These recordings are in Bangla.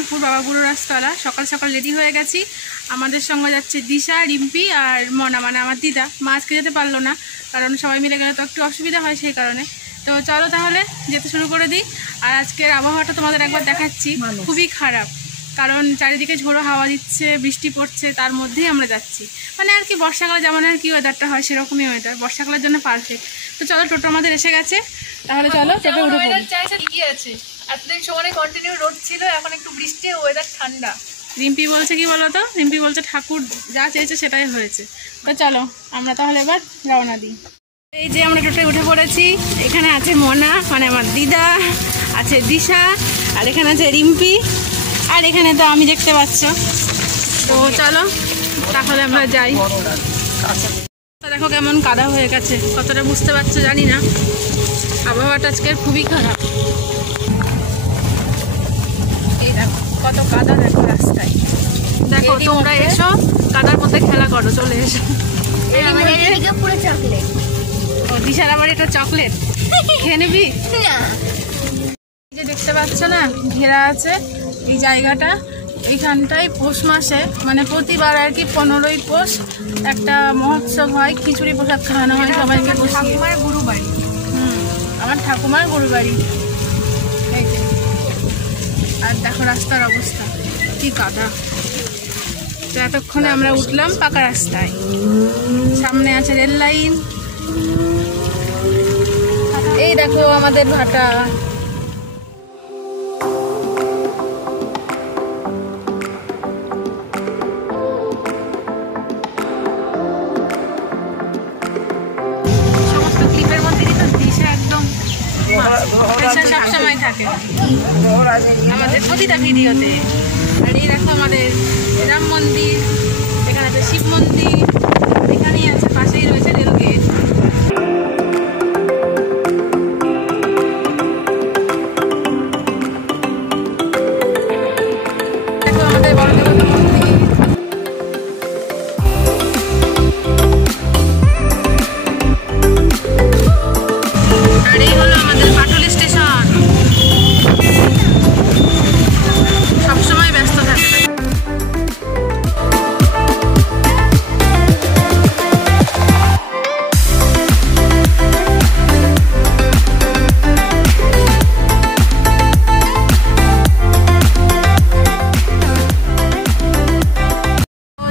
জামালপুর বাবা বুড়ো রাজতলা। সকাল সকাল রেডি হয়ে গেছি। আমাদের সঙ্গে যাচ্ছে দিশা, রিম্পি আর মনা, মানে আমার দিদা। মা আজকে যেতে পারলো না, কারণ সবাই মিলে গেলে তো একটু অসুবিধা হয়, সেই কারণে। তো চলো তাহলে যেতে শুরু করে দিই। আর আজকের আবহাওয়াটা তোমাদের একবার দেখাচ্ছি, খুবই খারাপ, কারণ চারিদিকে ঝোড়ো হাওয়া দিচ্ছে, বৃষ্টি পড়ছে, তার মধ্যেই আমরা যাচ্ছি। মানে আর কি বর্ষাকালে যেমন আর কি ওয়েদারটা হয় সেরকমই ওয়েদার, বর্ষাকালের জন্য পারফেক্ট। তো চলো, টোটো আমাদের এসে গেছে, তাহলে চলো টোটো উঠে পড়ি। ঠিকই আছে, এতদিন সময় কন্টিনিউ রোদ ছিল, এখন একটু বৃষ্টি, ওয়েদার ঠান্ডা। রিম্পি বলছে কি বলো তো, রিম্পি বলছে ঠাকুর যা চেয়েছে সেটাই হয়েছে। তো চলো আমরা তাহলে এবার রওনা দিই। এই যে আমরা টোটোয় উঠে পড়েছি। এখানে আছে মনা, মানে আমার দিদা, আছে দিশা, আর এখানে আছে রিম্পি, আর এখানে তো আমি, দেখতে পাচ্ছ। তো চলো তাহলে আমরা যাই। দেখো কেমন কাদা হয়ে গেছে, কতটা বুঝতে পারছো জানি না। আবহাওয়াটা আজকের খুবই খারাপ। এই দেখো কত কাদা, দেখো রাস্তায়। দেখো তোমরা এসো, কাদার মধ্যে খেলা করো, চলে এসো। ও দিশার আবার এটা চকলেট, খেয়ে নিবি? যে দেখতে পাচ্ছ না, ঘেরা আছে এই জায়গাটা। এইখানটায় পৌষ মাসে, মানে প্রতিবার আর কি 15ই পৌষ একটা মহোৎসব হয়, খিচুড়ি প্রসাদ খাওয়ানো হয় সবাইকে। ঠাকুমার গুরু বাড়ি। আমার ঠাকুমার গুরু বাড়ি। এই যে, আর দেখো রাস্তার অবস্থা কি কাদা। তো এতক্ষণে আমরা উঠলাম পাকা রাস্তায়, সামনে আছে রেল লাইন। এই দেখো আমাদের ভাটা। সমস্ত ক্লিপের মধ্যে কিন্তু দিশা একদম সবসময় থাকে আমাদের প্রতিটা ভিডিওতে। আর এই দেখো আমাদের রাম মন্দির, এখানে আছে শিব মন্দির, এখানেই আছে, পাশেই রয়েছে রেলগেট। দেখো আমাদের বড়দেবতা মন্দির। আর এই হলো আমাদের পাটুলি স্টেশন, সবসময় ব্যস্ত থাকে।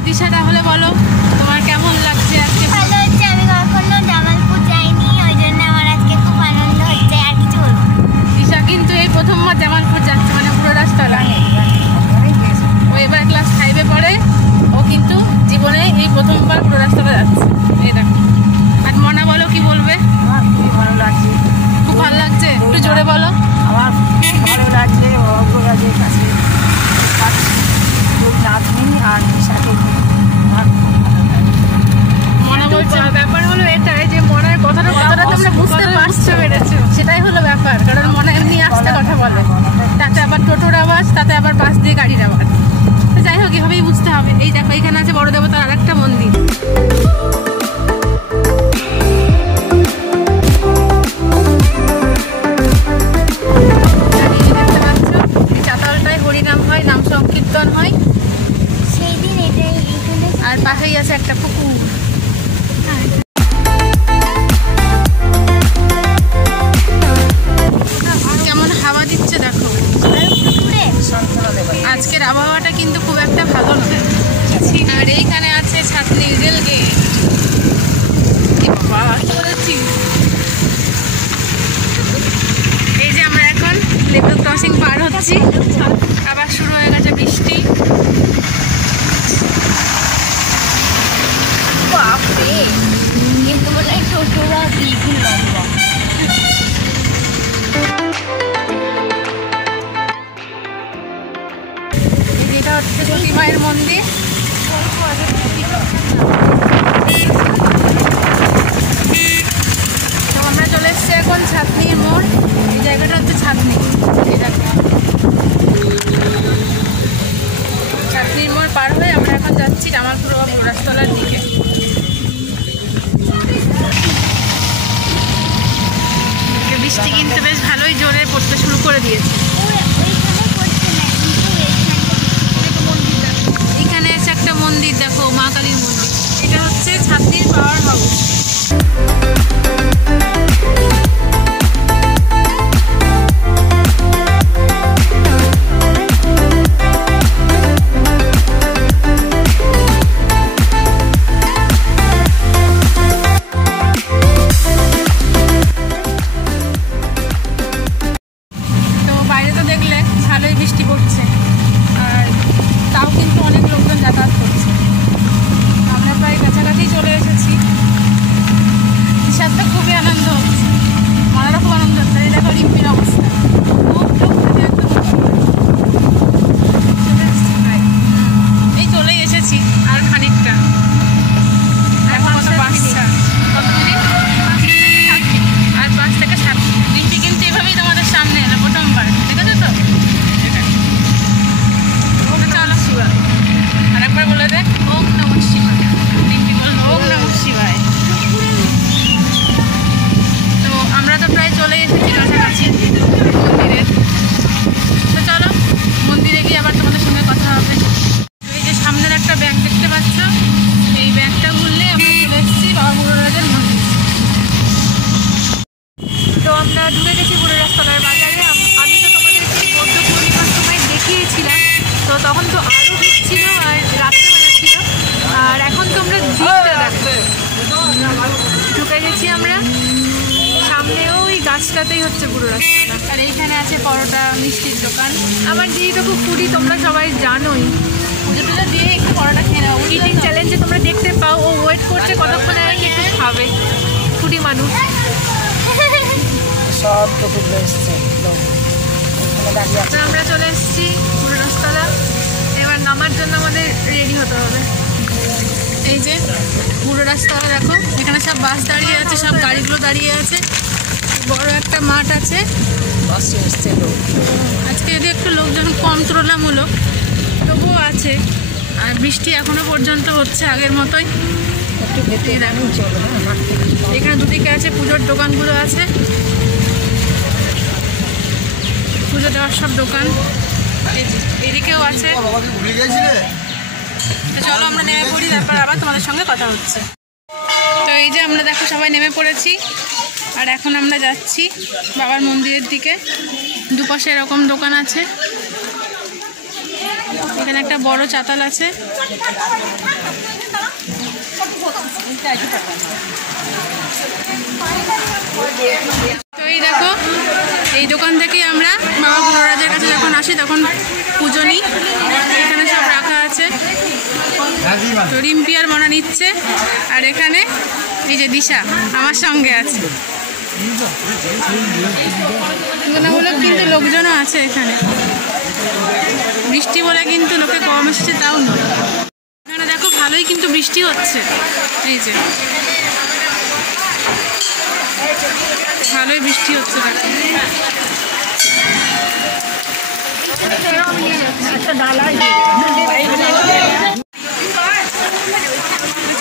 দিশা তাহলে বলো তোমার কেমন লাগছে আজকে? ভালো হচ্ছে, আমি কখনো জামালপুর যাইনি, ওই জন্য আমার আজকে খুব আনন্দ হচ্ছে। আর কিছু বলবো না। দিশা কিন্তু এই প্রথমবার জামালপুর যাচ্ছে, মানে পুরো রাস্তাটা। ও এবার ক্লাস 5-এ পড়ে, ও কিন্তু জীবনে এই প্রথমবার পুরো রাস্তাটা যাচ্ছে। এই দেখো। আর মনা বলো, কি বলবে? আমার খুবই ভালো লাগছে। খুব ভালো লাগছে, একটু জোরে বলো। আমার ভালো লাগছে, অগ্ররাজের কাছে খুব নাতনি আর সাথে মনা বলছে ব্যাপার হলো এটাই যে মনের কথাটা তোমরা বুঝতে পেরেছো, সেটাই হলো ব্যাপার। কারণ মনে এমনি আসতে কথা বলে, তাতে আবার টোটোর আওয়াজ, তাতে আবার বাস দিয়ে গাড়ির আওয়াজ। তো যাই হোক, এভাবেই বুঝতে হবে। এই দেখো এখানে আছে বড় দেবতার আর একটা মন্দির। দেখতে পাচ্ছ, এই চাতালটায় হরিনাম হয়, নাম সংকীর্তন হয়। সেই দিন এটাই এইখানে আর পাশেই আছে একটা পুকুর। কেমন হাওয়া দিচ্ছে দেখো। পুকুরে আজকের আবহাওয়াটা কিন্তু খুব একটা ভালো নয়। আর এইখানে আছে ছাত্রী রেলগেট। বাবা কি বলেছি, এই যে আমরা এখন লেভেল ক্রসিং পার হচ্ছি, আবার শুরু হয়ে গেছে বৃষ্টি। বাপরে, এ তো মনে হয় টোটোরা দ্বিগুণ লম্বা। এটা হচ্ছে সতী মায়ের মন্দির। তো আমরা চলে এসেছি এখন ছাতনির মোড়। এই জায়গাটা হচ্ছে ছাতনি। এই দেখো ছাতনির মোড় পার হয়ে আমরা এখন যাচ্ছি জামালপুর বা বুড়াস্তলার দিকে। বৃষ্টি কিন্তু বেশ ভালোই জোরে পড়তে শুরু করে দিয়েছে। ওইখানে পড়ছে না, কিন্তু কালীর মন্দির। এটা হচ্ছে ছাত্রীর পাওয়ার হাউস। বৃষ্টি পড়ছে আর তাও কিন্তু অনেক লোকজন যাতায়াত করছে। আমরা প্রায় কাছাকাছি চলে এসেছি। দিশারটা খুবই আনন্দ হচ্ছে, আমারও খুব আনন্দ হচ্ছে। এই দেখো রিম্পির অবস্থা, এই চলেই এসেছি আর খানিকটা। এখন তো 5 থেকে 7 রিম্পি কিন্তু এভাবেই তোমাদের সামনে এলো প্রথমবার, ঠিক আছে তো? আর একবার বলে দে ওম নমঃ শিবায়। রিম্পি বলল ওম নমঃ শিবায়। তো আমরা তো প্রায় চলে এসেছি কাছাকাছি মন্দিরের। তো চলো মন্দিরে গিয়ে আবার তোমাদের সঙ্গে কথা হবে। এই যে সামনের একটা ব্যাগ দেখতে পাচ্ছ, এই ব্যাগটা ঘুরলে আমরা চলে এসেছি বাবা বুড়োরাজের মন্দির। তো আমরা ঢুকে গেছি বুড়োরাজতলার বাজারে। আমি তো তোমাদেরকে বৌদ্ধ পূর্ণিমার সময় দেখিয়েছিলাম, তো তখন তো আরও ভিড় ছিল আর রাত্রেবেলা ছিল। আর এখন তোমরা দিকটা দেখো, ঢুকে গেছি আমরা। সামনেও ওই গাছটাতেই হচ্ছে বুড়োরাজতলা। আর এইখানে আছে পরোটা মিষ্টির দোকান। আমার দিদি তো খুব ফুডি, তোমরা সবাই জানোই। পুজো টুজো দিয়ে একটু পরোটা খেয়ে নেবো। ইটিং চ্যালেঞ্জে তোমরা দেখতে পাও, ও ওয়েট করছে কতক্ষণে আর একটু খাবে। ফুডি মানুষ। তো আমরা চলে এসেছি বুড়োরাজতলা। এবার নামার জন্য আমাদের রেডি হতে হবে। এই যে বুড়োরাজতলা দেখো, এখানে সব বাস দাঁড়িয়ে আছে, সব গাড়িগুলো দাঁড়িয়ে আছে। বড় একটা মাঠ আছে। আজকে যদি একটু লোকজন কম তুলনামূলক, তবুও আছে। আর বৃষ্টি এখনো পর্যন্ত হচ্ছে আগের মতোই। এখানে দুদিকে আছে পুজোর দোকানগুলো আছে, পুজো দেওয়ার সব দোকান। এদিকেও আছে। চলো আমরা নেমে পড়ি, তারপর আবার তোমাদের সঙ্গে কথা হচ্ছে। তো এই যে আমরা দেখো সবাই নেমে পড়েছি আর এখন আমরা যাচ্ছি বাবার মন্দিরের দিকে। দুপাশে এরকম দোকান আছে, এখানে একটা বড় চাতাল আছে। তো এই দেখো, এই দোকান থেকেই আমরা বাবা বুড়োরাজের কাছে যখন আসি তখন পুজো নিই। এখানে সব রাখা আছে। তো রিম্পি আর মনা নিচ্ছে, আর এখানে এই যে দিশা আমার সঙ্গে আছে। তুলনামূলক কিন্তু লোকজনও আছে এখানে, বৃষ্টি বলে কিন্তু লোকে কম এসেছে তাও নয়। এখানে দেখো ভালোই কিন্তু বৃষ্টি হচ্ছে, এই যে ভালোই বৃষ্টি হচ্ছে দেখো।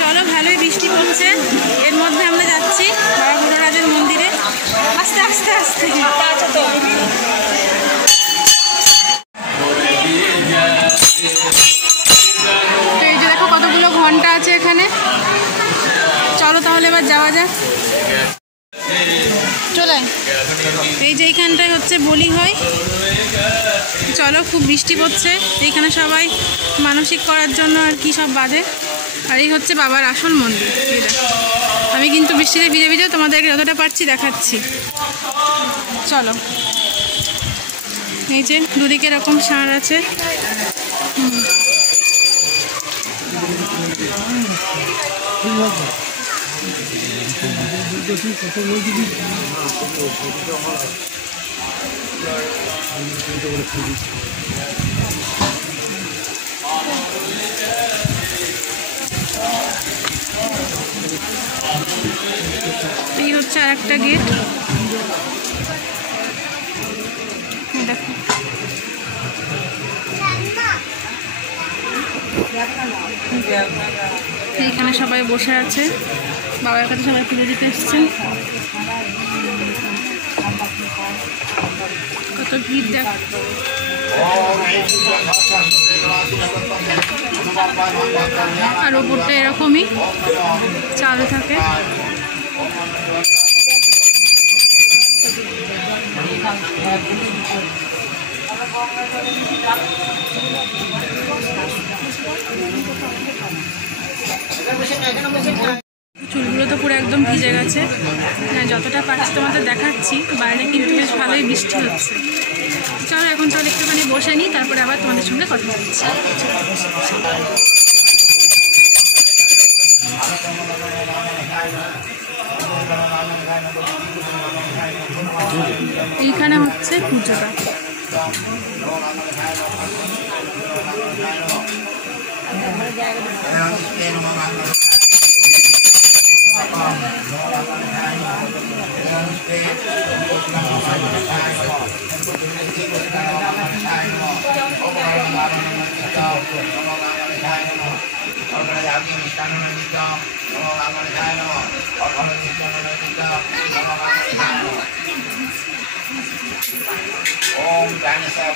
চলো ভালোই বৃষ্টি পড়ছে, এর মধ্যে আমরা যাচ্ছি বাবা বুড়োরাজের মন্দিরে। আস্তে আস্তে আস্তে। তো এই যে দেখো কতগুলো ঘন্টা আছে এখানে। চলো তাহলে এবার যাওয়া যাক। চলে এই যে এইখানটায় হচ্ছে বলি হয়। চলো, খুব বৃষ্টি পড়ছে, এইখানে সবাই মানসিক করার জন্য আর কি সব বাঁধে। আর এই হচ্ছে বাবার আসল মন্দির। এই দেখো, আমি কিন্তু বৃষ্টিতে ভিজে ভিজে তোমাদেরকে যতটা পারছি দেখাচ্ছি। চলো, এই যে দুদিকে এরকম ষাঁড় আছে। এই হচ্ছে আর একটা গেট। দেখো এইখানে সবাই বসে আছে, বাবার কাছে সবাই পুজো দিতে এসছেন। কত ভিড় দেখ। আর ওপরটা এরকমই চালু থাকে। চুলগুলো তো পুরো একদম ভিজে গেছে, যতটা পারছি তোমাদের দেখাচ্ছি। বাইরে কিন্তু বেশ ভালোই বৃষ্টি হচ্ছে। চলো এখন একটুখানি বসে নিই, তারপরে আবার তোমাদের সঙ্গে কথা বলছি। এইখানে হচ্ছে পুজোটা। ओम ज्ञानेश्वर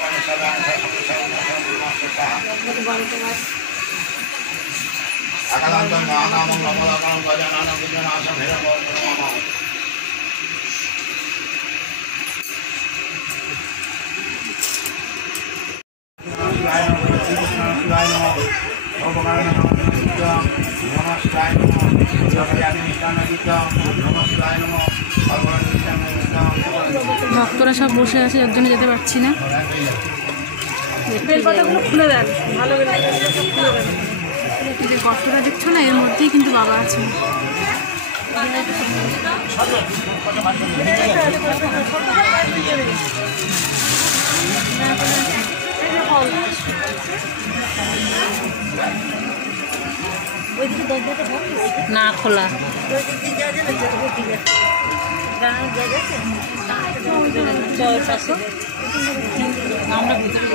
अकालांतं महानामं नमोदानं गजाननं विघ्ननाशं भैरवं नमः। ভক্তরা সব বসে আছে, যার জন্য যেতে পারছি না। বেলপাতাগুলো খুলে দেন, ভালো বেলপাতাগুলো সব খুলে দেন। যে গর্তটা দেখছো না, এর মধ্যেই কিন্তু বাবা আছে। না খোলা আমরা ভিতরে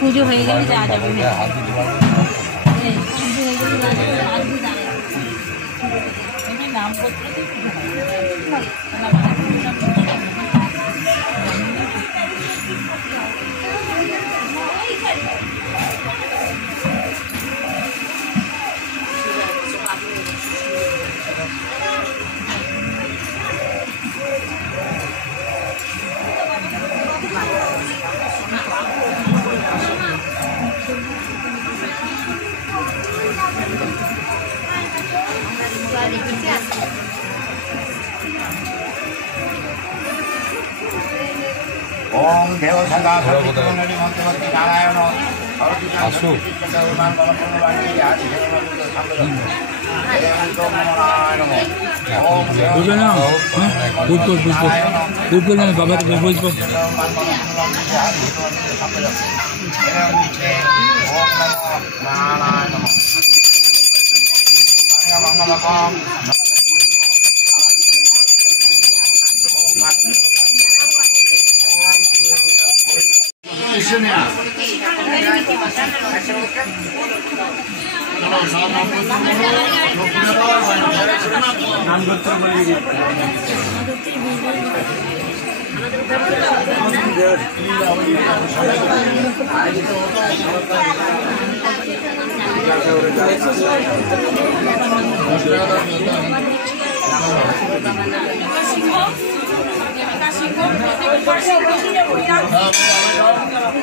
পুজো হয়ে গেলে যাওয়া যাবে। পুজো হয়ে গেলে নাম করতে ओम देव सदा सर्वभूतानि मध्यवर्ती नारायण असु बाबा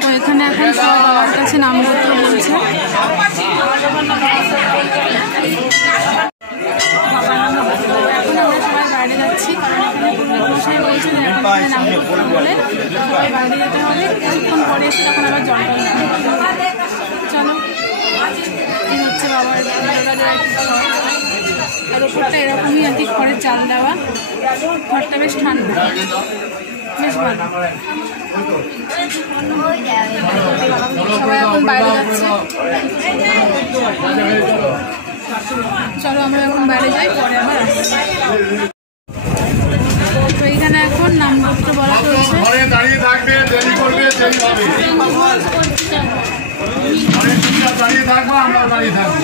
তো এখানে এখন সব বাবার কাছে নামপত্র বলছে। এখন আমরা সবাই বাইরে যাচ্ছি, কারণ এখানে পুরোহিত মশাই বলছেন নামপত্র বলে সবাই বাইরে যেতে হবে। কিছুক্ষণ পরে এসে তখন আবার জল টল নেবে। চলো, এই হচ্ছে বাবার আর ওপরটা এরকমই আর কি, খড়ের চাল দেওয়া। ঘরটা বেশ ঠান্ডা, বেশ ভালো। সবাই এখন বাইরে যাচ্ছে। চলো আমরা এখন বাইরে যাই, পরে আবার আসছি। তো এইখানে এখন নামপত্র বলা চলছে। দাঁড়িয়ে থাকবে, দেরি করবে, দেরি হবে। দাঁড়িয়ে থাকবো, আমরা দাঁড়িয়ে থাকবো।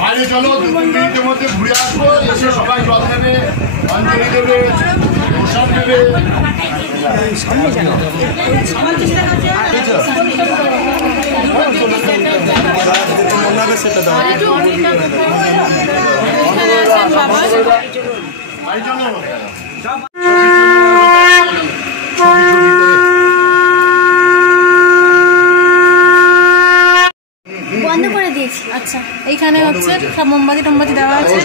বাইরে চলো, 2-3 মিনিটের মধ্যে ঘুরে আসবো। এসে সবাই জল দেবে, অঞ্জলি দেবে, প্রসাদ দেবে। আছেন বাবা। বন্ধ করে দিয়েছি। আচ্ছা, এইখানে হচ্ছে সব মোমবাতি টোমবাতি দেওয়া আছে।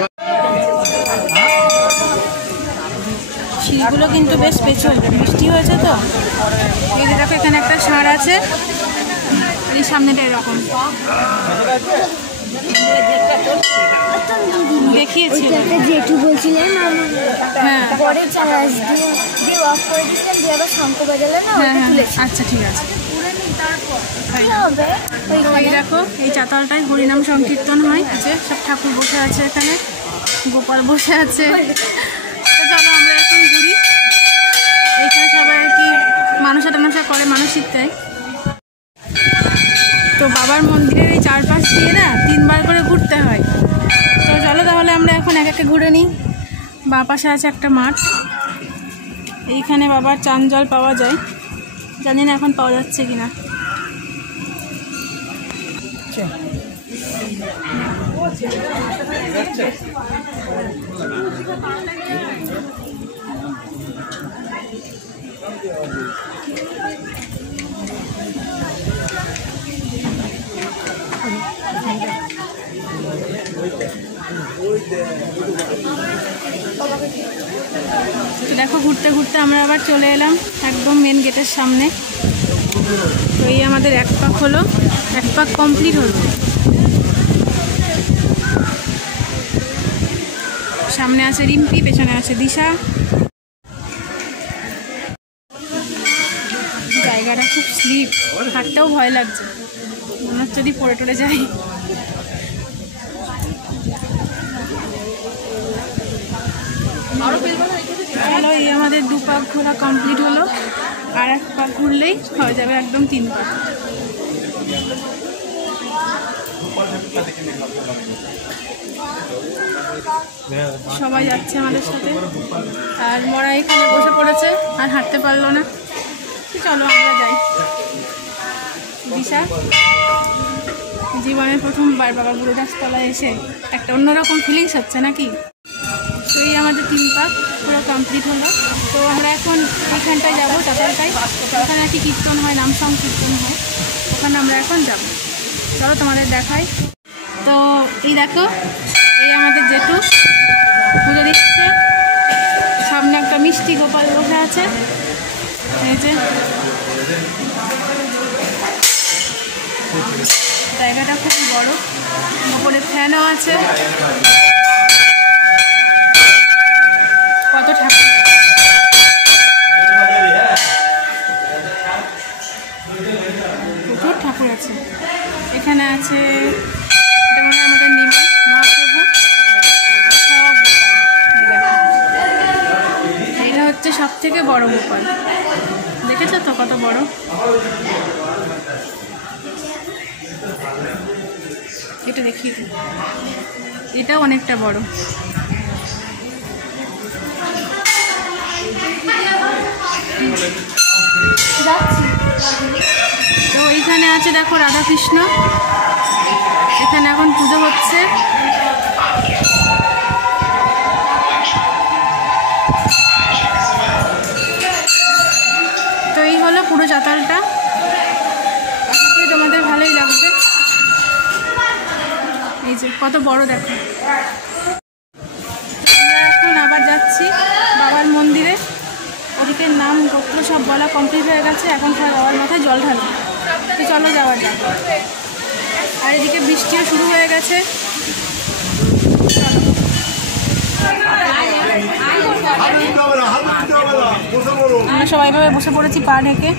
শিলগুলো কিন্তু বেশ পেছল, বৃষ্টি হয়েছে তো। এই যে দেখো এখানে একটা ষাঁড় আছে, এই সামনেটা এরকম দেখিয়েছি। একটা জেঠু বলছিলেন হ্যাঁ পরে চালাস দিয়ে অফ করে দিচ্ছেন, দিয়ে আবার শঙ্খ বাজালে না হ্যাঁ ওটা হ্যাঁ তুলেছি। আচ্ছা ঠিক আছে। কি হবে তো এই দেখো এই চাতালটায় হরিনাম সংকীর্তন হয়, যে সব ঠাকুর বসে আছে, এখানে গোপাল বসে আছে। তো চলো আমরা এখন ঘুরি। এখানে সবাই আর কি মানুষা টানুষা করে, মানসিক দেয়। তো বাবার মন্দিরের এই চারপাশ দিয়ে না 3 বার করে ঘুরতে হয়। তো চলো তাহলে আমরা এখন এক একে ঘুরে নিই। বাঁ পাশে আছে একটা মাঠ, এইখানে বাবার চান জল পাওয়া যায়, জানি না এখন পাওয়া যাচ্ছে কিনা। তো দেখো ঘুরতে ঘুরতে আমরা আবার চলে এলাম একদম মেন গেটের সামনে। তো এই আমাদের এক পাক হলো, এক পাক কমপ্লিট হলো। সামনে আছে রিম্পি, পেছনে আছে দিশা। জায়গাটা খুব স্লিপ, হাঁটতেও ভয় লাগছে, মনে হচ্ছে যদি পড়ে টরে যাই। চলো এই আমাদের 2 পাক ঘোরা কমপ্লিট হলো, আর 1 পাক ঘুরলেই হয়ে যাবে একদম 3 পাক। সবাই যাচ্ছে আমাদের সাথে, আর মোরা এখানে বসে পড়েছে আর হাঁটতে পারলো না। চলো আমরা যাই। দিশা জীবনের প্রথমবার বাবা বুড়ো গাছতলায় এসে একটা অন্যরকম ফিলিংস হচ্ছে নাকি। তো এই আমাদের 3 পাক পুরো কমপ্লিট হলো। তো আমরা এখন এখানটায় যাবো, চাতালটায়, ওখানে আর কি কীর্তন হয়, নাম সংকীর্তন হয়, ওখানে আমরা এখন যাব। চলো তোমাদের দেখাই। তো এই দেখো এই আমাদের জেঠু পুজো দিচ্ছে, সামনে একটা মিষ্টি গোপাল বসে আছে। এই যে জায়গাটা খুবই বড়, উপরে ফ্যানও আছে। কত ঠাকুর, প্রচুর ঠাকুর আছে। এখানে আছে, এটা মনে হয় আমাদের নিমাই মহাপ্রভু। সব এইটা হচ্ছে সব থেকে বড় গোপাল, দেখেছো তো কত বড়। এটা দেখি, এটাও অনেকটা বড়। তো এইখানে আছে দেখো রাধাকৃষ্ণ, এখানে এখন পুজো হচ্ছে। তো এই হলো পুরো চাতালটা, আশা করি তোমাদের ভালোই লাগবে। এই যে কত বড় দেখো। আমরা এখন আবার যাচ্ছি বাবার মন্দিরে, ওদিকে নাম গোত্র সব বলা কমপ্লিট হয়ে গেছে, এখন সব বাবার মাথায় জল ঢালবে। তো চলো যাওয়া যাক। আর এদিকে বৃষ্টিও শুরু হয়ে গেছে। আমরা সবাই ভাবে বসে পড়েছি পা ঢেকে।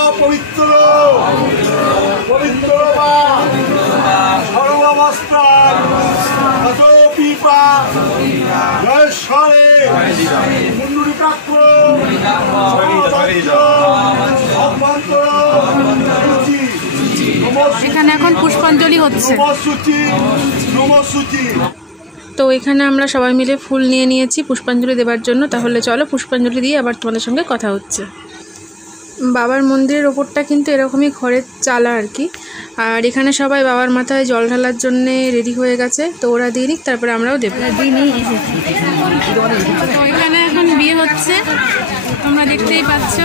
অপবিত্র পবিত্র সর্বাবস্থান পিপা জয়েশ্বরে মুন্ডুরিকাক্র অভ্যন্তর এখানে এখন পুষ্পাঞ্জলি হচ্ছে। তো এখানে আমরা সবাই মিলে ফুল নিয়ে নিয়েছি পুষ্পাঞ্জলি দেওয়ার জন্য। তাহলে চলো পুষ্পাঞ্জলি দিয়ে আবার তোমাদের সঙ্গে কথা হচ্ছে। বাবার মন্দিরের ওপরটা কিন্তু এরকমই খড়ের চালা আর কি। আর এখানে সবাই বাবার মাথায় জল ঢালার জন্যে রেডি হয়ে গেছে। তো ওরা দিয়ে নিক, তারপরে আমরাও দেবো। তো এখানে এখন বিয়ে হচ্ছে, তোমরা দেখতেই পাচ্ছ।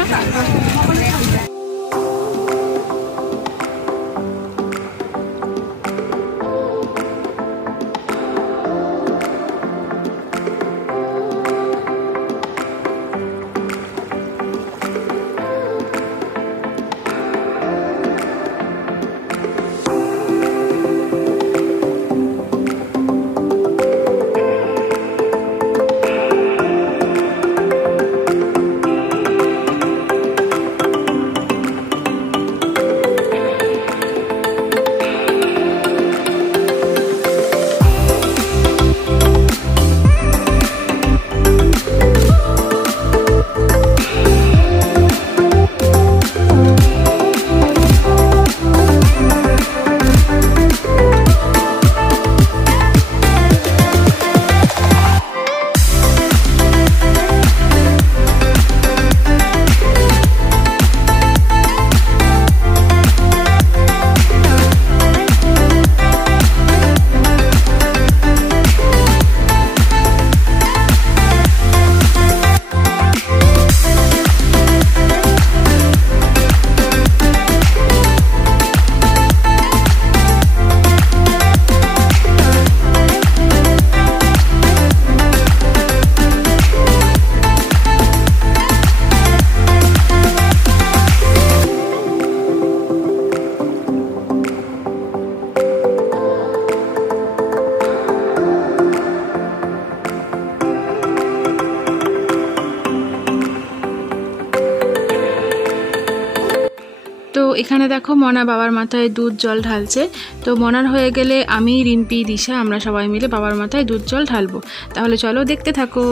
তো এখানে দেখো মনা বাবার মাথায় দুধ জল ঢালছে। তো মনার হয়ে গেলে আমি, রিম্পি, দিশা আমরা সবাই মিলে বাবার মাথায় দুধ জল ঢালবো। তাহলে চলো দেখতে থাকো।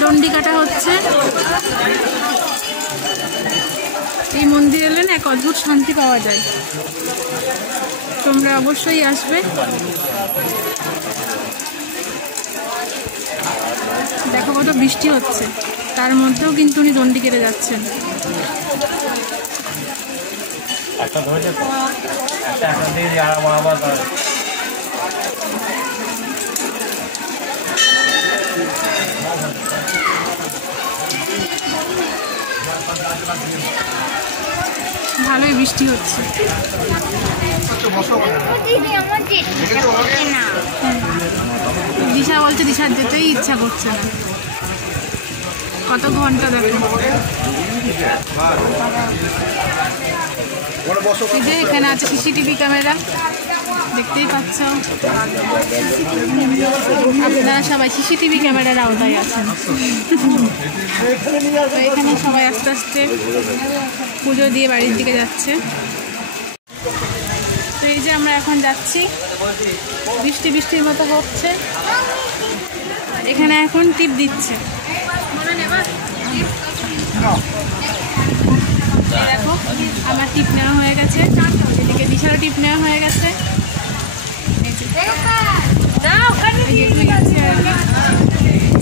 ডন্ডি কাটা হচ্ছে। এই মন্দিরে এলে না এক অদ্ভুত শান্তি পাওয়া যায়। তোমরা অবশ্যই আসবে। দেখো কত বৃষ্টি হচ্ছে, তার মধ্যেও কিন্তু উনি ডন্ডি কেটে যাচ্ছেন। ভালোই বৃষ্টি হচ্ছে। দিশা বলছে দিশার যেতেই ইচ্ছা করছে না। কত ঘন্টা দেখো। এই যে এখানে আছে সিসিটিভি ক্যামেরা, দেখতেই পাচ্ছ। আপনারা সবাই সিসিটিভি ক্যামেরার আওতায় আছেন। তো এখানে সবাই আস্তে আস্তে পুজো দিয়ে বাড়ির দিকে যাচ্ছে। তো এই যে আমরা এখন যাচ্ছি, বৃষ্টি বৃষ্টির মতো হচ্ছে। এখানে এখন টিপ দিচ্ছে। এই দেখো আমার টিপ নেওয়া হয়ে গেছে, এদিকে দিশারও টিপ নেওয়া হয়ে গেছে।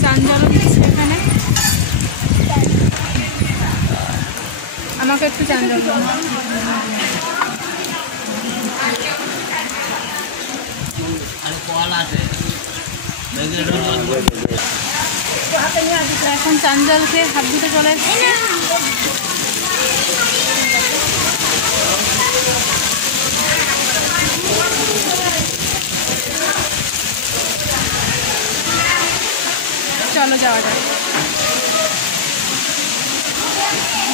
চান জলও দিচ্ছে এখানে, আমাকে একটু চান জল দাও। এখন চান জল খেয়ে হাত ধুতে চলে এসেছে। চলো যাওয়া যাক।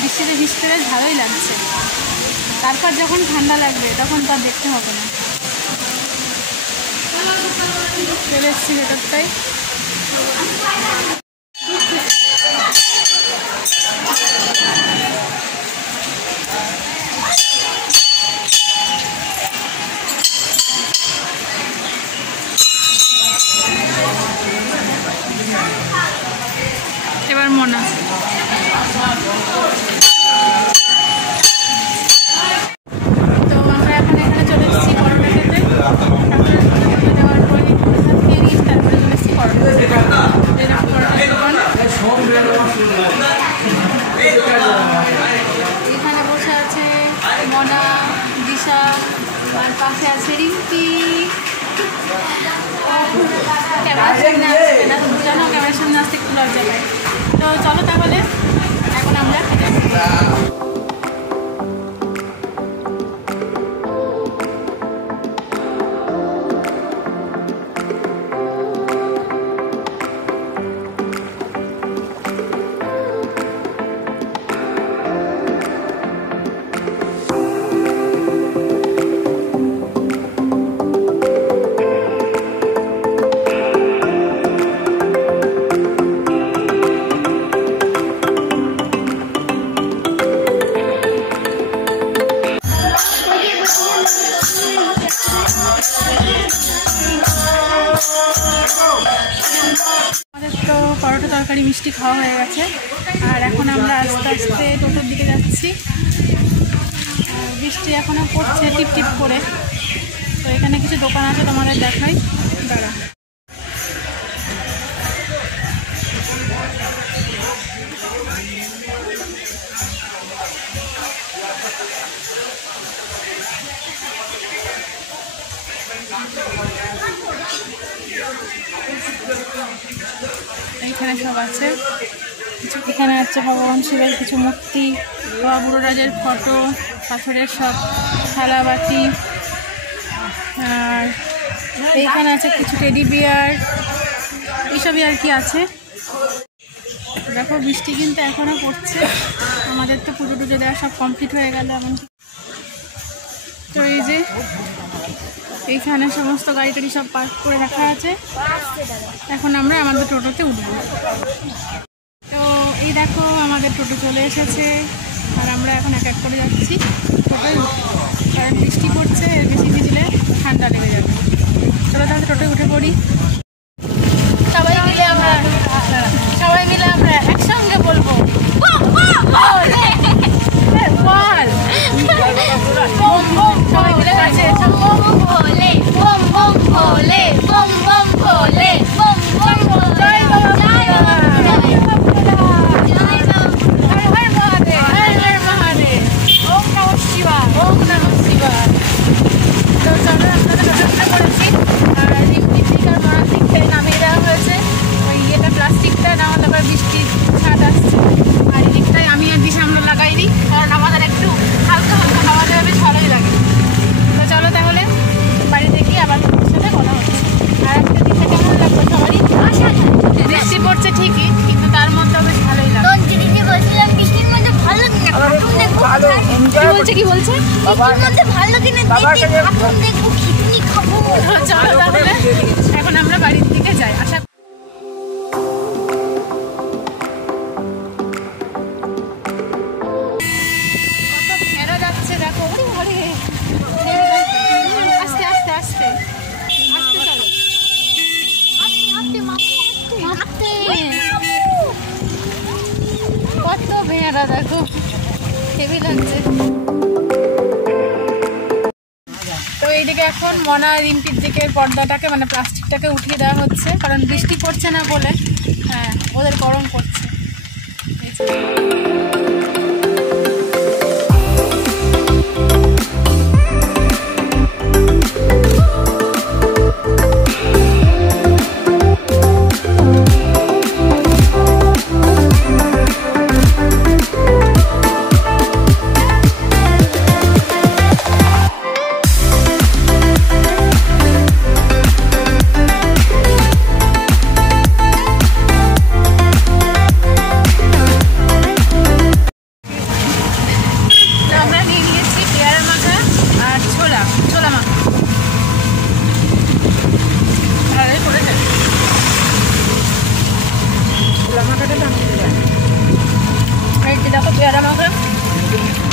বৃষ্টিতে ভিজতে বেশ ভালোই লাগছে, তারপর যখন ঠান্ডা লাগবে তখন তো আর দেখতে হবে না। চলে এসেছি ভেতরটাই। এবার মোনা তো আমরা এখন এখানে চলে এসেছি পরোটা খেতে। দেওয়ার পরে খেয়ে নিয়েছি, তারপরে চলে এসেছি পরোটা এখানে বসে আছে মোনা, দিশা, আর পাশে আছে রিঙ্কি। ক্যামেরার সামনে আসছে না, তুমি জানো ক্যামেরার সামনে আসতে একটু লজ্জা পায়। তো চলো তাহলে এখন আমরা খেতে আমাদের তো পরোটা তরকারি মিষ্টি খাওয়া হয়ে গেছে, আর এখন আমরা আস্তে আস্তে টোটোর দিকে যাচ্ছি। বৃষ্টি এখনও পড়ছে টিপ টিপ করে। তো এখানে কিছু দোকান আছে, তোমাদের দেখাই, দাঁড়া। এইখানে সব আছে, এখানে আছে ভগবান শিবের কিছু মূর্তি, বাবা বুড়োরাজের ফটো, পাথরের সব থালা বাটি, আর এইখানে আছে কিছু টেডি বিয়ার, এইসবই আর কি আছে। দেখো বৃষ্টি কিন্তু এখনও পড়ছে। আমাদের তো পুজো টুজো দেওয়া সব কমপ্লিট হয়ে গেল এমনকি। তো এই যে এইখানে সমস্ত গাড়ি টাড়ি সব পার্ক করে রাখা আছে। এখন আমরা আমাদের টোটোতে উঠবো। তো এই দেখো আমাদের টোটো চলে এসেছে, আর আমরা এখন এক এক করে যাচ্ছি টোটোয় উঠবো, কারণ বৃষ্টি পড়ছে, এর বেশি ভিজলে ঠান্ডা লেগে যাবে। চলো তাহলে টোটোয় উঠে পড়ি। সবাই মিলে আমরা একসঙ্গে বলবো সবাই মিলে কাছে ভোলে বম বম ভোলে বম বম ভোলে বম বম ভোলে জয় বাবা প্লাস্টিকটা না হলে আবার বৃষ্টির ছাট আসছে, আর এদিকটাই আমি আর দিশা আমরা লাগাই দিই, কারণ আমাদের একটু হালকা হালকা হাওয়া দেওয়া বেশ ভালোই লাগে। তো চলো তাহলে বাড়িতে গিয়ে আবার তোমার সাথে কথা হচ্ছে। আর একটা দিশা কেমন লাগলো সবারই? বৃষ্টি পড়ছে ঠিকই, কিন্তু তার মধ্যেও বেশ ভালোই লাগে। বলছিলাম বৃষ্টির মধ্যে ভালো কিনা কার্টুন দেখবো। কি বলছে বৃষ্টির মধ্যে ভালো কিনা দেখতে কার্টুন দেখবো, খিচুড়ি খাবো। চলো তাহলে এখন আমরা বাড়ির দিকে যাই। আশা যাচ্ছে দেখো, আস্তে আস্তে আস্তে আস্তে চলো, কত ভেড়া দেখো। হেভি লাগছে। তো এইদিকে এখন মনা রিম্পির দিকে পর্দাটাকে মানে প্লাস্টিকটাকে উঠিয়ে দেওয়া হচ্ছে, কারণ বৃষ্টি পড়ছে না বলে। হ্যাঁ, ওদের গরম পড়ছে। এই যে।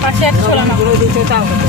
পাশে একটা ছোলা মাখা দিতে তাও হতো।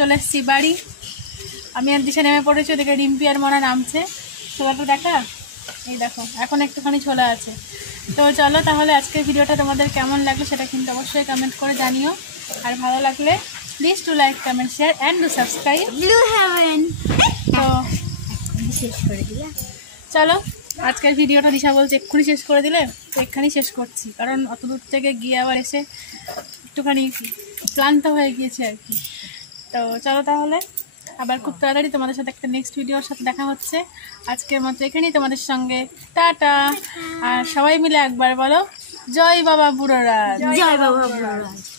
চলে এসেছি বাড়ি। আমি আর দিশা নেমে পড়েছি, ওদিকে রিম্পি আর মনা নামছে। ছোলাটা দেখা, এই দেখো এখন একটুখানি ছোলা আছে। তো চলো তাহলে আজকের ভিডিওটা তোমাদের কেমন লাগলো সেটা কিন্তু অবশ্যই কমেন্ট করে জানিও। আর ভালো লাগলে please to like comment share and to subscribe. তো শেষ করে দিলা, চলো আজকের ভিডিওটা দিশা বলছে এক্ষুনি শেষ করে দিলে, তো এক্ষুনি শেষ করছি, কারণ অত দূর থেকে গিয়ে আবার এসে একটুখানি ক্লান্ত হয়ে গিয়েছে আর কি। তো চলো তাহলে আবার খুব তাড়াতাড়ি তোমাদের সাথে একটা নেক্সট ভিডিওর সাথে দেখা হচ্ছে। আজকের মতো এখানেই তোমাদের সঙ্গে টাটা। আর সবাই মিলে একবার বলো জয় বাবা বুড়োরাজ। জয় বাবা বুড়োরাজ।